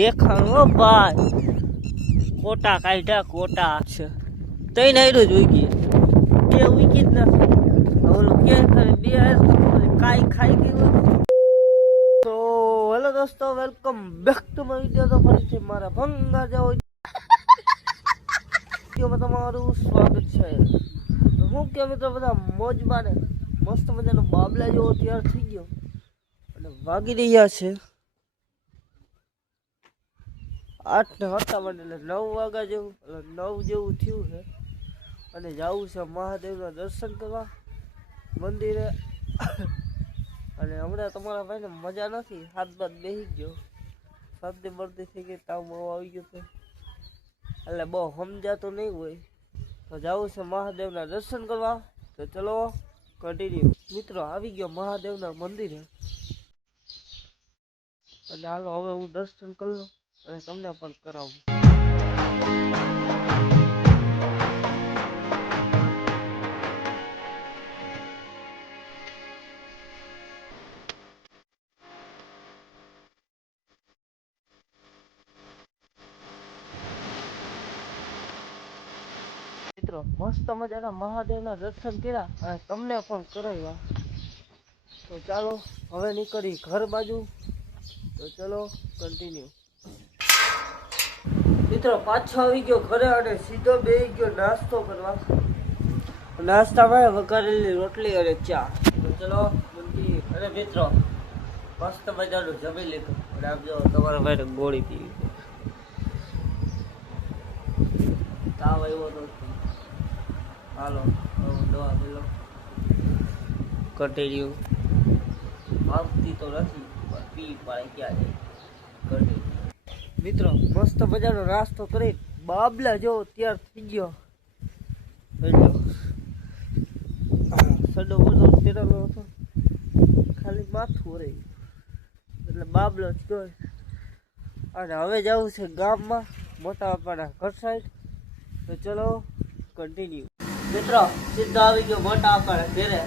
દેખાણો ભાઈ કોટા કાઢ્યા કોટા છે તઈ નાયડું જ ઉગી બે ઉગી જ નથી ઓલું કે કરે બે કાઈ ખાઈ ગયું. તો હેલો દોસ્તો, welcome back to my video. તો ફરીથી મારા ભંગા જાઓ વિડીયોમાં તમારું સ્વાગત છે. તો હું કે મિત્રો બધા મોજમાં ને મસ્ત મજાનો બાબલા જેવો તૈયાર થઈ ગયો અને વાગી રહ્યા છે 8 ને 58 એટલે 9 વાગ્યા જેવું 9 જેવું થયું છે અને જવું છે મહાદેવના દર્શન કરવા મંદિરે. અને હમણાં તમારા ભાઈને મજા નથી, હાથ બાદ બેસી ગયો, શરદી બરદી થઈ ગઈ, તાવ આવી ગયો છે એટલે બહુ સમજાતું નહીં હોય. તો જવું છે મહાદેવના દર્શન કરવા. તો ચલો કન્ટિન્યુ. મિત્રો આવી ગયો મહાદેવના મંદિરે અને હાલો હવે હું દર્શન કરી લઉં અને તમને પણ કરાવું. મિત્રો મસ્ત મજાના મહાદેવના દર્શન કર્યા અને તમને પણ કરાવ્યા. તો ચાલો હવે નીકળી ઘર બાજુ. તો ચલો કન્ટિન્યુ. મિત્રો પાછો આવી ગયો ઘરે અને સીધો બેસી ગયો નાસ્તો કરવા. નાસ્તામાં વઘારેલી રોટલી અને ચા. તો ચલો મંદિર. અને મિત્રો મસ્ત મજાનું જમી લીધું અને આમ જો તમારા ભાઈને ગોળી પીવી. તાવ આવ્યો તો હાલો દવા પેલો કન્ટિન્યુ. ભાવતી તો નથી પણ પી પાડે ક્યાં જાય. કન્ટિન્યુ. મિત્રો મસ્ત મજાનો નાસ્તો કરી બાબલા જો તૈયાર થઈ ગયો. સડો બધો તેરેલો હતો, ખાલી માથું રહી એટલે બાબલો જ ગયો. અને હવે જવું છે ગામમાં મોટા બાપાના ઘર સાઈડ. તો ચલો કન્ટિન્યુ. મિત્રો સીધો આવી ગયો મોટા બાપાના ઘરે.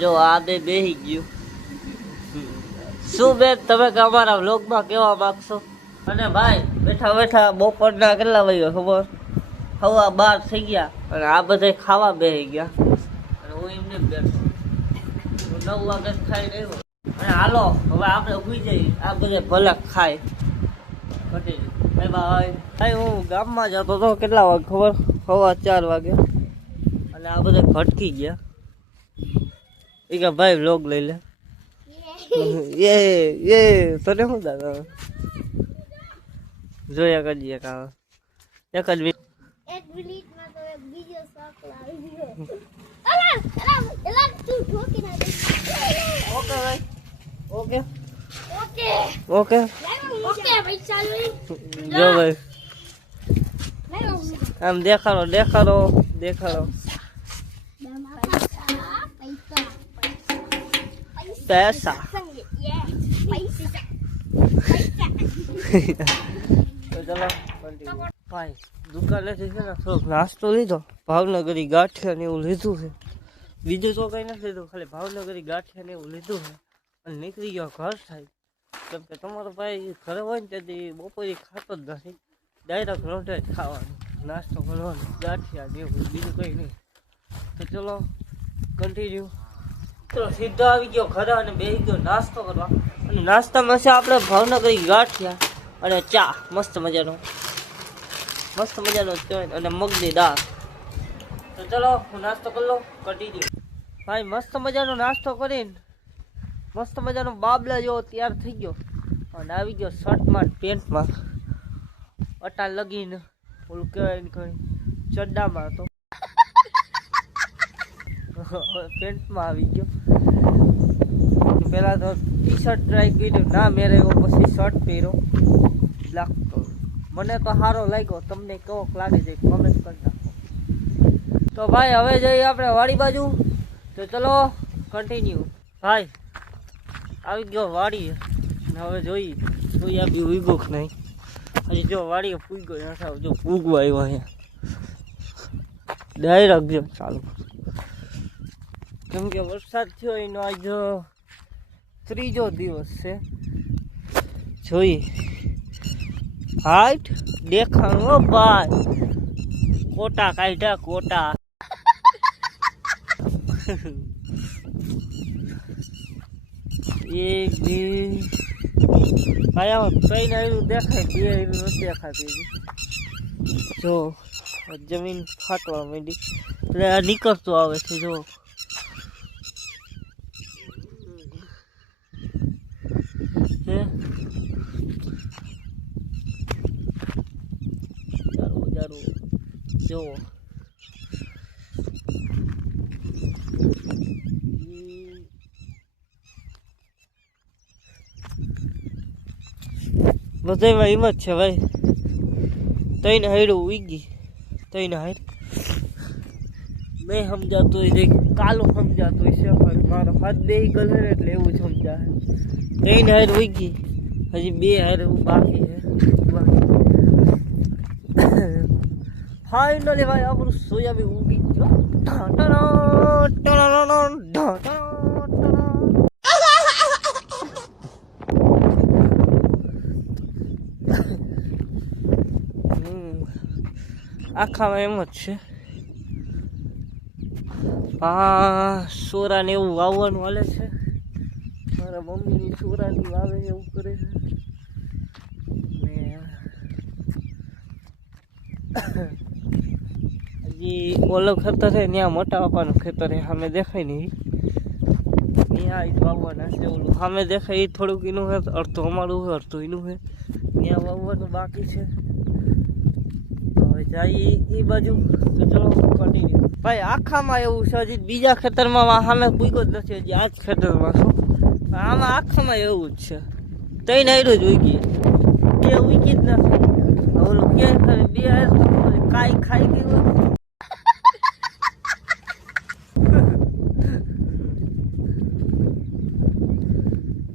જો આ બે બેસી ગયું. શું બેન તમે અમારા વ્લોગમાં કેવા માંગશો? અને ભાઈ બેઠા બેઠા બપોરના કેટલા વાગ્યા ખબર? 12:15 થઈ ગયા અને આ બધા ખાવા બેસી ગયા અને હું એમને બેઠો 9 વાગે ખાઈ રહ્યો. અને હાલો હવે આપણે ઉભી જઈએ, આ બધા ભલે ખાય. કન્ટિન્યુ. Bye bye. ભાઈ હું ગામમાં જતો હતો કેટલા વાગે ખબર? 4:15 વાગે અને આ બધા ભટકી ગયા. એ કે ભાઈ વ્લોગ લઈ લે. એ તને શું દાદા જોયા કરીએ કા એક જ મિનિટમાં તો એક બીજો શોખ લાવી ગયો. એલા તું ઠોકી ના દે. ઓકે ભાઈ ઓકે ઓકે ઓકે ઓકે ભાઈ ચાલુ જો ભાઈ આમ દેખાડો દેખાડો દેખાડો પૈસા ભાઈ દુકાનેથી છે ને થોડોક નાસ્તો લીધો, ભાવનગરી ગાંઠિયા ને એવું લીધું છે. બીજું તો કઈ નથી લીધું, ખાલી ભાવનગરી ગાંઠિયા ને એવું લીધું છે અને નીકળી ગયો ઘર સાઈડ. કેમ કે તમારો ભાઈ ઘરે હોય ને તેથી બપોરે ખાતો જ નથી, ડાયરેક્ટ રોટે જ ખાવાનું, નાસ્તો કરવાનો ગાંઠિયા ને એવું, બીજું કંઈ નહીં. તો ચલો કન્ટિન્યુ. તો સીધો આવી ગયો ઘરે અને બેસી ગયો નાસ્તો કરવા. અને નાસ્તામાં છે આપણે ભાવનગરી ગાંઠિયા અને ચા મસ્ત મજાનો ચોઈન અને મગની દાળ. તો ચલો હું નાસ્તો કરી લઉં. કન્ટિન્યુ. ભાઈ મસ્ત મજાનો નાસ્તો કરીને મસ્ત મજાનો બાબલા જેવો તૈયાર થઈ ગયો અને આવી ગયો શર્ટમાં પેન્ટમાં. અટા લગીને ઓલું કહેવાય ને કઈ ચડ્ડામાં હતો, પેન્ટમાં આવી ગયો. પહેલાં તો ટી શર્ટ ટ્રાય કર્યું, ના મેળવ્યો, પછી શર્ટ પહેર્યો બ્લેક કલર. મને તો સારો લાગ્યો, તમને કેવો લાગે છે કોમેન્ટ કરતા. તો ભાઈ હવે જઈએ આપણે વાડી બાજુ. તો ચલો કન્ટિન્યુ. ભાઈ આવી ગયો વાડી હવે જોઈએ કોઈ બી ઉગો કે નહીં. હજી જો વાડીએ પૂગ્યો નથી, જો પૂગવા આવ્યો અહીંયા ડાયરેક્ટ જો ચાલુ. કેમ કે વરસાદ થયો એનો આજ 3જો દિવસ છે. જોઈએ હાઈટ દેખાણું હો ભાઈ, કોટા કાઢ્યા કોટા. એક બે ભાઈ આમાં ટ્રેન આવ્યું દેખાય, બે આવ્યું નથી દેખાતી. જો જમીન ફાટવા માંડી એટલે આ નીકળતો આવે છે. જો જો બધામાં હિંમત છે ભાઈ. તઈને હાઈડું ઉગી, તઈને હાઈડ નહીં સમજાતું હોય, કાલું સમજાતું હોય છે, પણ મારો હાથ બે ગલે એટલે એવું સમજાય. તઈને હાઈડ ઉગી, હજી બે હાઈડ બાકી છે. ફાઇનલી ભાઈ આપણું સોયાબીન ઉગી ગયો. આખામાં એમ જ છે. સોરા ને એવું વાવવાનું હાલે છે. મારા મમ્મીની સોરાની વાવે એવું કરે છે. હજી ઓલો ખેતર છે ત્યાં મોટા બાપાનું ખેતર છે, સામે દેખાય નહીં, ત્યાં જ વાવવાના છે. ઓલું સામે દેખાય એ થોડુંક એનું છે, અડધું અમારું છે, અડધું એનું છે. ત્યાં વાવવાનું બાકી છે. હવે જાય એ બાજુ તો ચલો કન્ટિન્યુ. ભાઈ આખામાં એવું છે, હજી બીજા ખેતરમાં સામે પૂગ્યો જ નથી, હજી આ જ ખેતરમાં છું. આમાં આખામાં એવું જ છે. તઈ નાયરું જ ઉગી, બે ઉગી જ નથી. ઓલું કે બે કાઈ ખાઈ ગયું.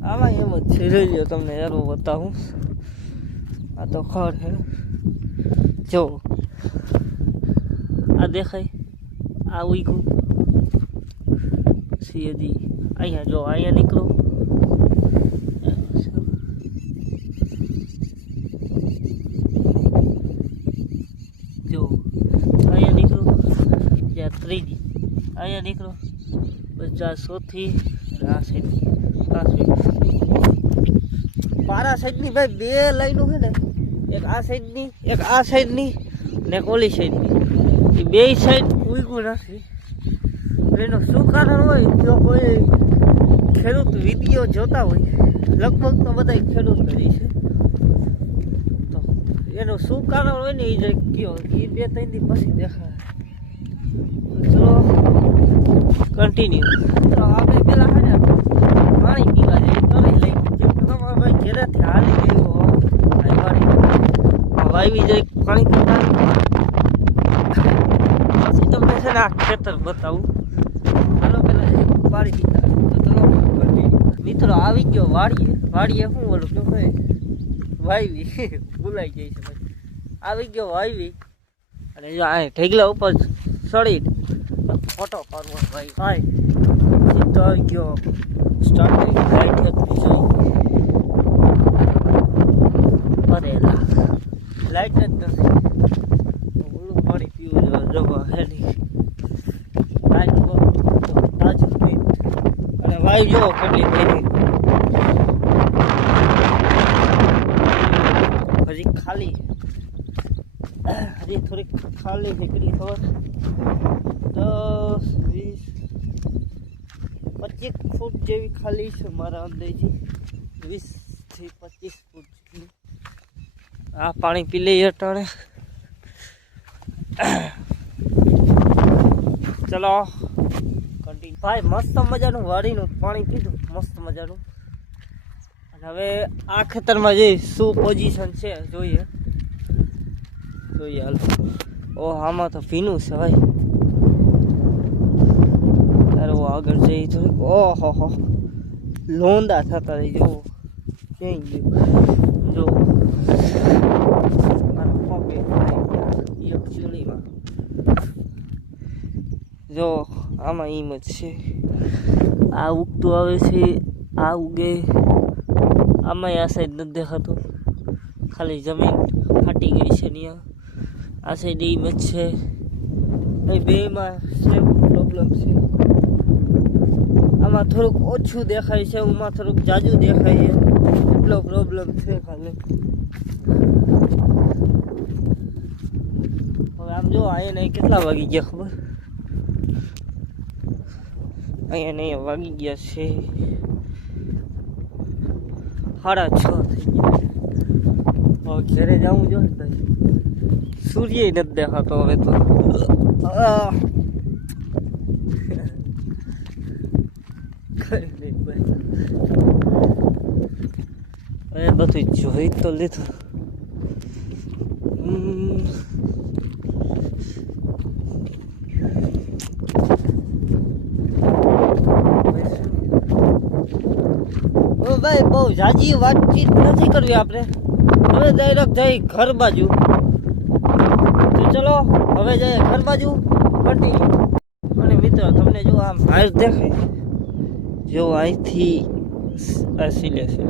આમાં એમ જ છે, જોઈ લો તમને જરૂર બતાવું. આ તો ખડ છે. જો આ દેખાય, આ ઉગ્યું સીધી અહીંયા. જો અહીંયા નીકળો, જો અહીંયા નીકળો, જ્યાં ત્રીજી અહીંયા નીકળો, બસ જ્યાં ચોથી આ સાઈડની, આ સાઈડ પારા સાઈડની ભાઈ બે લાઈનો છે ને, એક આ સાઈડની, એક આ સાઈડની ને એક ઓલી સાઈડની. એ બે સાઈડ ઉગ્યું નથી. એનું શું કારણ હોય, જો કોઈ ખેડૂત વિડીયો જોતા હોય, લગભગ તો બધા ખેડૂત કરી છે, તો એનું શું કારણ હોય ને એ જ કયો. એ બે ત્રણ દી પછી દેખાય. ચલો કન્ટિન્યુ. તો આપણે પેલા છે ને પાણી પીવા જઈએ, તરી લઈ તમારા ભાઈ ઘેરેથી હાલી ગયો વાવી જાય પાણી પીતા. પછી તમને છે ને આ ખેતર બતાવું. હાલો પેલા પાણી પીતા. તો ચલો મિત્રો આવી ગયો વાડીએ. વાડીએ શું બોલું કે ભાઈ વાવી ભૂલાઈ જાય છે ભાઈ. આવી ગયો વાવી અને જો આ ઢેગલા ઉપર ચડી ફોટો પાડવો ભાઈ. ભાઈ સીધો આવી ગયો સ્ટાર્ટ લાઈટ હતી ભરેલા, લાઈટ જ નથી. ઓલું પાણી પીવું જવા હે નહીં. લાઈટ તાજું પી અને વાયુ જોવો કેટલી પડી. હજી ખાલી, હજી થોડીક ખાલી છે. કેટલી ખબર? 10, 20, 25 ફૂટ જેવી ખાલી છે મારા અંદાજથી. 20 થી 25 ફૂટ જેટલી. આ પાણી પી લઈએ અટાણે. ચલો કન્ટિન્યુ. ભાઈ મસ્ત મજાનું વાડીનું પાણી પીધું, મસ્ત મજાનું. અને હવે આ ખેતરમાં જે શું પોઝિશન છે જોઈએ. હાલો. ઓહ આમાં તો ભીનું છે ભાઈ. તારે આગળ જઈ થોડીક. ઓહો હો લોંદા થતા રહી. જો ક્યાંય ગયું જો જો આમાં એમ જ છે. આ ઉગતું આવે છે, આ ઉગે. આમાં આ સાઈડ નથી દેખાતું. ખાલી જમીન ફાટી ગઈ છે ત્યાં. આ સાઈડ ઈ મત છે. અહીં બેમાં સેમ પ્રોબ્લેમ છે. આમાં થોડુંક ઓછું દેખાય છે, ઉમાં થોડુંક જાજુ દેખાય છે. એટલો પ્રોબ્લેમ છે ખાલી. હવે આમ જો અહીંયા નહીં કેટલા વાગી ગયા ખબર? અહીંયા નહીં વાગી ગયા છે 6:30 થઈ ગયા. હવે ઘરે જવું જો સૂર્ય નથી દેખાતો હવે તો. હવે બધું જોઈ તો લીધું. ભાઈ બહુ જાજી વાતચીત નથી કરવી આપણે. હવે ડાયરેક્ટ જઈ ઘર બાજુ. તો ચલો હવે જઈએ ઘર બાજુ કન્ટિન્યુ. અને મિત્રો તમને જો આમ હાર દેખાય, જો અહીંથી આ સિલે છે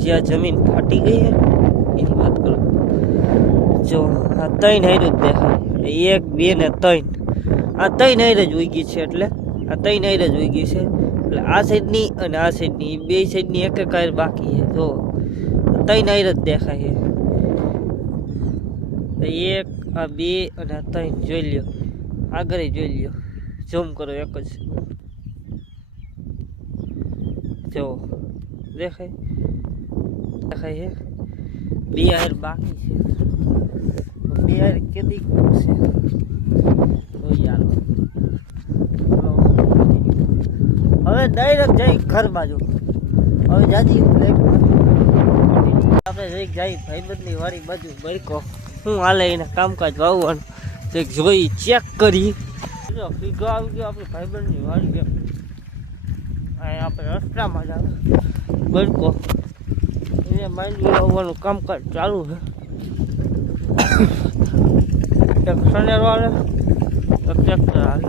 જ્યાં જમીન ફાટી ગઈ છે એની વાત કરો. જો આ 3 હાઈર જ દેખાય, 1, 2 ને 3. આ 3 હાઈર જ ઉગી છે. એટલે આ 3 હાઈર જ ઉગી છે. એટલે આ સાઈડની અને આ સાઈડની બે સાઈડની એક એક હાઈર બાકી છે. જો 3 હાઈર જ દેખાય છે. 1, આ 2 અને આ 3 જોઈ લ્યો. આગળ જોઈ લ્યો. ઝૂમ કરો એક જ. જો દેખાય દેખાય છે. 2 હાઈર બાકી છે. 2 હાઈર કેદી છે તો યાર. હવે ડાયરેક્ટ જઈ ઘર બાજુ. હવે જાજી આપણે જઈ જઈ ભાઈબંધની વાડી બાજુ બરકો શું હાલે એને કામકાજ વાવવાનું જોઈ ચેક કરી. ફીગો આવી ગયો આપણી ભાઈબંધની વાડી ગયો. અહીંયા આપણે રસ્તામાં જ આવે બરકો એને માંડવી વાવવાનું કામકાજ ચાલુ છે. એક શનેર વાળે એક ટ્રેક્ટર હાલે.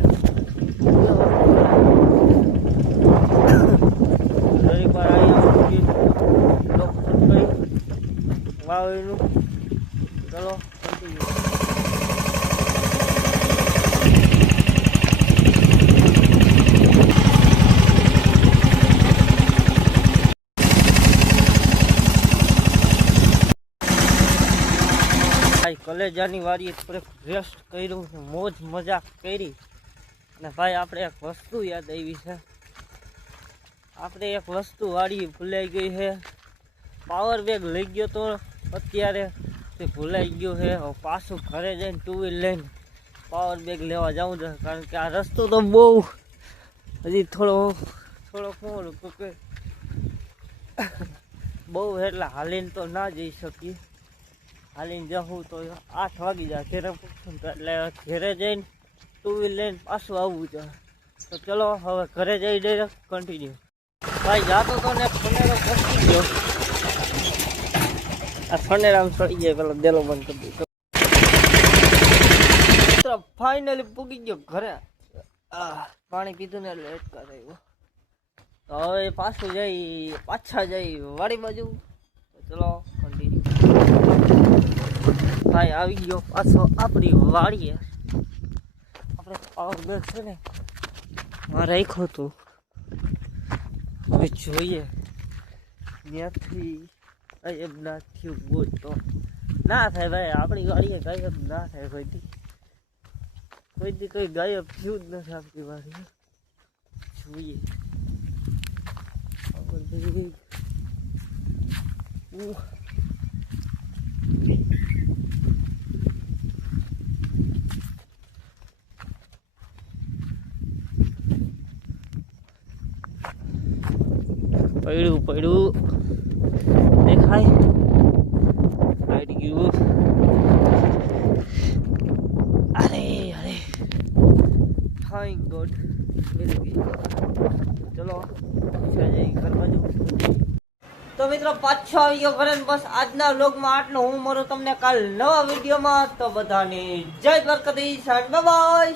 વાવેલું ચલો કલેજાની વાડીએ થોડીક રેસ્ટ કર્યું, મોજ મજાક કરી. અને ભાઈ આપણે એક વસ્તુ યાદ આવી છે. આપણે એક વસ્તુ વાડી ભૂલાઈ ગઈ છે. પાવર બેગ લઈ ગયો તો અત્યારે તે ભૂલાઈ ગયો છે. હવે પાછું ઘરે જઈને 2 વ્હીલ લઈને પાવર બેગ લેવા જાઉં છે. કારણ કે આ રસ્તો તો બહુ હજી થોડોક મોડું કે બહુ એટલે હાલીને તો ના જઈ શકીએ. હાલીને જવું તો 8 વાગી જાય ઘરે પૂછું તો. એટલે ઘરે જઈને 2 વ્હીલ લઈને પાછું આવવું છે. તો ચલો હવે ઘરે જઈ ડાયરેક્ટ કન્ટિન્યુ. ભાઈ જાતો તો ને ફનેરો પહોંચી ગયો. આ ફનેરામ ચડી ગયો. પેલો દેલો બંધ કરી દીધો. ફાઇનલી પૂગી ગયો ઘરે. પાણી પીધું ને એટલે એટકા થયું. તો હવે પાછા જઈ વાડી બાજુ. ચલો કન્ટિન્યુ. ભાઈ આવી ગયો પાછો આપણી વાડીએ. આપણે પાવર બેગ છે ને માં રાખ્યો હતું. હવે જોઈએ ત્યાંથી ગાયબ ના થયું હોય તો ના થાય ભાઈ. આપણી વાડીએ ગાયબ ના થાય કોઈથી કોઈ ગાયબ થયું જ નથી આપણી વાડીએ. જોઈએ પડ્યું દેખાય. લાઈટ ગયું. અરે થેન્ક ગોડ મિલી ગઈ. ચલો ઘર બાજુ. તો મિત્રો પાછો આવી ગયો ઘરે. બસ આજના વ્લોગમાં આટલો. હું મળું તમને કાલ નવા વિડીયોમાં. તો બધાને જય દ્વારકાધીશ. Bye bye.